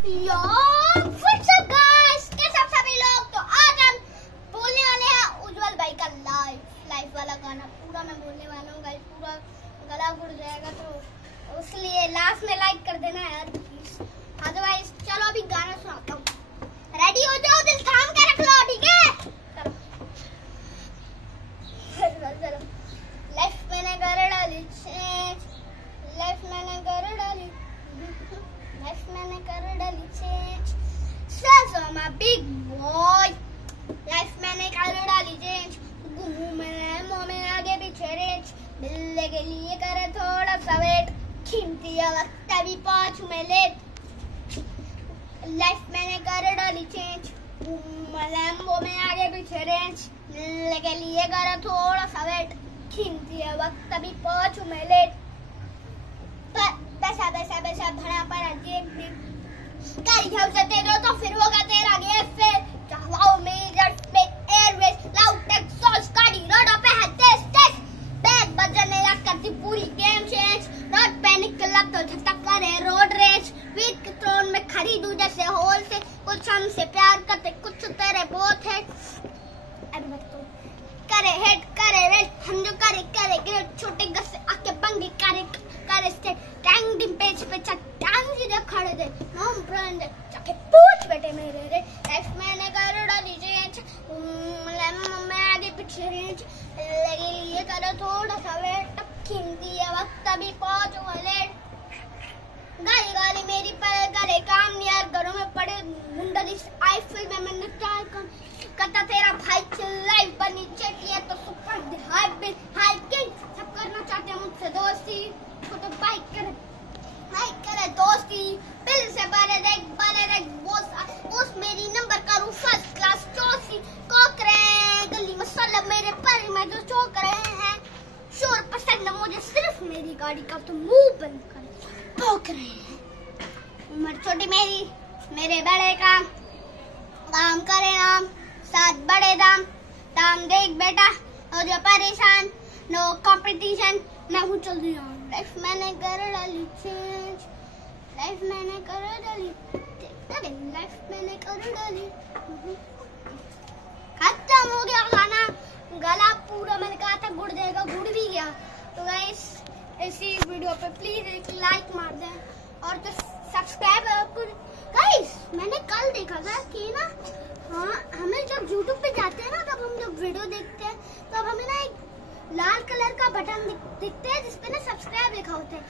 कैसे सभी लोग। तो आज हम बोलने वाले हैं उज्जवल भाई का लाइफ वाला गाना पूरा मैं बोलने वाला हूँ गाइस। पूरा गला घुट जाएगा तो इसलिए लास्ट में लाइक कर देना यार प्लीज। अदरवाइज चलो अभी गाना सुनाता हूँ। रेडी हो जाओ, दिल थाम के रख लो, ठीक है। चलो लाइफ मैंने कर डाली चेंज, लाइफ मैंने कर डाली, लाइफ मैंने कर डाली change. So my big boy, life मैंने कर डाली चेंज। घूमूं मैं मुंह में आगे पीछे रेंज, मिलने के लिए करे थोड़ा सा वेट, कीमती वक्त अभी पहुंचूं मैं लेट। लाइफ मैंने कर डाली चेंज, लैम्बो में आगे पीछे रेंज, मिलने के लिए करे थोड़ा सा वेट, कीमती वक्त अभी पहुंचूं मैं लेट। पैसा पैसा पैसा भरा पड़ा जेब में, गाड़ी से दे दो तो फिर होगा तेरा गेम फेल। चलाओ मेजर पे एयरवेज, लाउड एग्जॉस्ट गाड़ी रोडों पे है तेज तेज, बैग बजने लग करती पूरी गेम चेंज। रोड पे निकला तो झटक करे रोड रेज, वीट के थ्रोन में खरीदूं जैसे होल से। कुछ हमसे प्यार करते कुछ तेरे बहुत है, करे हेड करे रेड, हम जो करे करे ग्रेड। छोटे घर से आके बंगी करे करे स्टेट, टैंक डिम पेज पे चट्टान सीधे खड़े थे, नाम ब्रांड जाके पूछ बेटे मेरे रे। लाइफ मैंने कर डाली चेंज, मैं आगे पीछे रेंज, लगे लिए करो थोड़ा सा वेट, कीमती है वक्त अभी पहुंचो लेट। गाली गाली मेरी पर करे काम यार, घरों में पड़े मुंडली आईफिल में मैंने क्या काम करता तेरा भाई। चिल्लाई बनी चेटिया तो super high bill high king, सब करना चाहते हैं मुझसे दोस्ती। छोटे बाइक करे दोस्ती, बिल से बाले देख बोस मेरी नंबर करूं फर्स्ट क्लास चौसी। कोक रहे गली में साला मेरे पर में जो चौक रहे हैं, शोर पसंद मुझे सिर्फ मेरी गाड़ी का तो मुंह बंद कर भौंक रहे हैं। उम्र छोटी मेरी मेरे बड़े काम करे नाम, साथ बड़े दाम दाम देख बेटा और जो परेशान, नो कंपटीशन मैं हूँ चल रही हूँ। लाइफ मैंने कर डाली चेंज, लाइफ मैंने कर डाली, लाइफ मैंने कर डाली। खत्म हो गया गाना, गला पूरा मैंने कहा था गुड़ जाएगा, गुड़ भी गया। तो गाइस इसी वीडियो पे प्लीज एक लाइक मार दें और तो सब्सक्राइब करें। गाइस मैंने कल देखा था कि ना, हाँ हमें जब यूट्यूब पे जाते हैं ना, तब हम जब वीडियो देखते हैं तब हमें ना एक लाल कलर का बटन दिखते हैं जिसपे ना सब्सक्राइब लिखा होता है।